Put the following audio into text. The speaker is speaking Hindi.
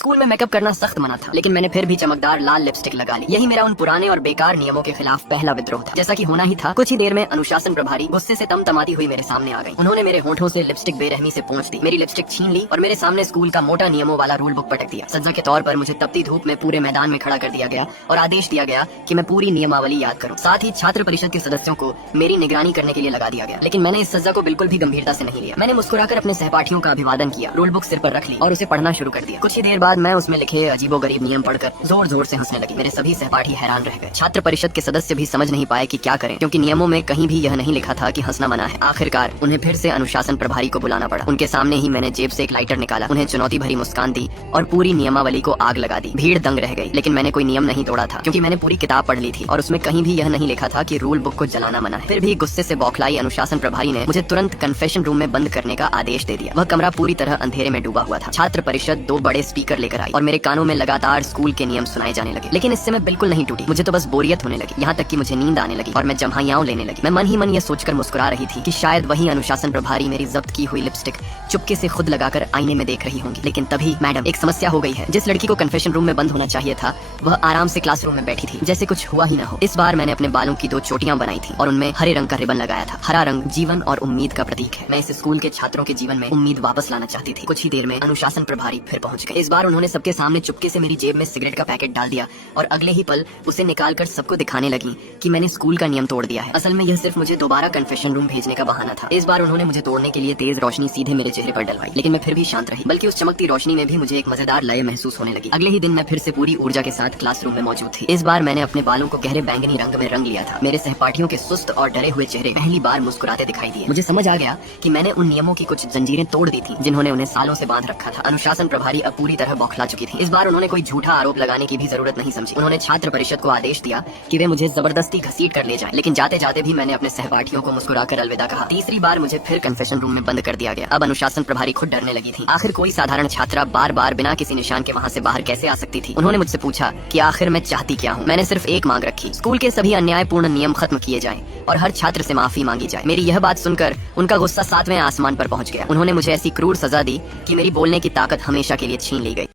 स्कूल में मेकअप करना सख्त मना था, लेकिन मैंने फिर भी चमकदार लाल लिपस्टिक लगा ली। यही मेरा उन पुराने और बेकार नियमों के खिलाफ पहला विद्रोह था। जैसा कि होना ही था, कुछ ही देर में अनुशासन प्रभारी गुस्से से तमतमाती हुई मेरे सामने आ गई। उन्होंने मेरे होठों से लिपस्टिक बेरहमी से पोंछ दी, मेरी लिपस्टिक छीन ली और मेरे सामने स्कूल का मोटा नियमों वाला रूल बुक पटक दिया। सजा के तौर पर मुझे तपती धूप में पूरे मैदान में खड़ा कर दिया गया और आदेश दिया गया कि मैं पूरी नियमावली याद करूं। साथ ही छात्र परिषद के सदस्यों को मेरी निगरानी करने के लिए लगा दिया गया। लेकिन मैंने इस सजा को बिल्कुल भी गंभीरता से नहीं लिया। मैंने मुस्कुराकर अपने सहपाठियों का अभिवादन किया, रूल बुक सिर पर रख ली और उसे पढ़ना शुरू कर दिया। कुछ ही देर बाद मैं उसमें लिखे अजीबोगरीब नियम पढ़कर जोर जोर से हंसने लगी। मेरे सभी सहपाठी हैरान रह गए। छात्र परिषद के सदस्य भी समझ नहीं पाए कि क्या करें, क्योंकि नियमों में कहीं भी यह नहीं लिखा था कि हंसना मना है। आखिरकार उन्हें फिर से अनुशासन प्रभारी को बुलाना पड़ा। उनके सामने ही मैंने जेब से एक लाइटर निकाला, उन्हें चुनौती भरी मुस्कान दी और पूरी नियमावली को आग लगा दी। भीड़ दंग रह गई, लेकिन मैंने कोई नियम नहीं तोड़ा था, क्योंकि मैंने पूरी किताब पढ़ ली थी और उसमें कहीं भी यह नहीं लिखा था कि रूल बुक को जलाना मना है। फिर भी गुस्से से बौखलाई अनुशासन प्रभारी ने मुझे तुरंत कन्फेशन रूम में बंद करने का आदेश दे दिया। वह कमरा पूरी तरह अंधेरे में डूबा हुआ था। छात्र परिषद 2 बड़े स्पीकर लेकर आई और मेरे कानों में लगातार स्कूल के नियम सुनाए जाने लगे। लेकिन इससे मैं बिल्कुल नहीं टूटी। मुझे तो बस बोरियत होने लगी, यहाँ तक कि मुझे नींद आने लगी और मैं जम्हाइयाँ लेने लगी। मैं मन ही मन ये सोचकर मुस्कुरा रही थी कि शायद वही अनुशासन प्रभारी मेरी जब्त की हुई लिपस्टिक चुपके से खुद लगाकर आईने में देख रही होंगी। लेकिन तभी मैडम, एक समस्या हो गई है। जिस लड़की को कन्फेशन रूम में बंद होना चाहिए था, वह आराम से क्लासरूम में बैठी थी, जैसे कुछ हुआ ही ना हो। इस बार मैंने अपने बालों की 2 चोटियां बनाई थी और उनमें हरे रंग का रिबन लगाया था। हरा रंग जीवन और उम्मीद का प्रतीक है। मैं इस स्कूल के छात्रों के जीवन में उम्मीद वापस लाना चाहती थी। कुछ ही देर में अनुशासन प्रभारी फिर पहुंच गए। इस बार उन्होंने सबके सामने चुपके से मेरी जेब में सिगरेट का पैकेट डाल दिया और अगले ही पल उसे निकालकर सबको दिखाने लगी कि मैंने स्कूल का नियम तोड़ दिया है। असल में यह सिर्फ मुझे दोबारा कन्फेशन रूम भेजने का बहाना था। इस बार उन्होंने मुझे तोड़ने के लिए तेज रोशनी सीधे मेरे चेहरे पर डलवाई, लेकिन मैं फिर भी शांत रही। बल्कि उस चमकती रोशनी में भी मुझे एक मजेदार लय महसूस होने लगी। अगले ही दिन मैं फिर से पूरी ऊर्जा के साथ क्लासरूम में मौजूद थी। इस बार मैंने अपने बालों को गहरे बैंगनी रंग में रंग लिया था। मेरे सहपाठियों के सुस्त और डरे हुए चेहरे पहली बार मुस्कुराते दिखाई दिए। मुझे समझ आ गया कि मैंने उन नियमों की कुछ जंजीरें तोड़ दी थी, जिन्होंने उन्हें सालों से बांध रखा था। अनुशासन प्रभारी अब पूरी तरह बौखला चुकी थी। इस बार उन्होंने कोई झूठा आरोप लगाने की भी जरूरत नहीं समझी। उन्होंने छात्र परिषद को आदेश दिया कि वे मुझे जबरदस्ती घसीट कर ले जाएं। लेकिन जाते जाते भी मैंने अपने सहपाठियों को मुस्कुराकर अलविदा कहा। तीसरी बार मुझे फिर कन्फेशन रूम में बंद कर दिया गया। अब अनुशासन प्रभारी खुद डरने लगी थी। आखिर कोई साधारण छात्रा बार बार बिना किसी निशान के वहाँ से बाहर कैसे आ सकती थी। उन्होंने मुझसे पूछा कि आखिर मैं चाहती क्या हूँ। मैंने सिर्फ एक मांग रखी, स्कूल के सभी अन्यायपूर्ण नियम खत्म किए जाएं और हर छात्र से माफी मांगी जाए। मेरी यह बात सुनकर उनका गुस्सा 7वें आसमान पर पहुंच गया। उन्होंने मुझे ऐसी क्रूर सजा दी कि मेरी बोलने की ताकत हमेशा के लिए छीन ली गई।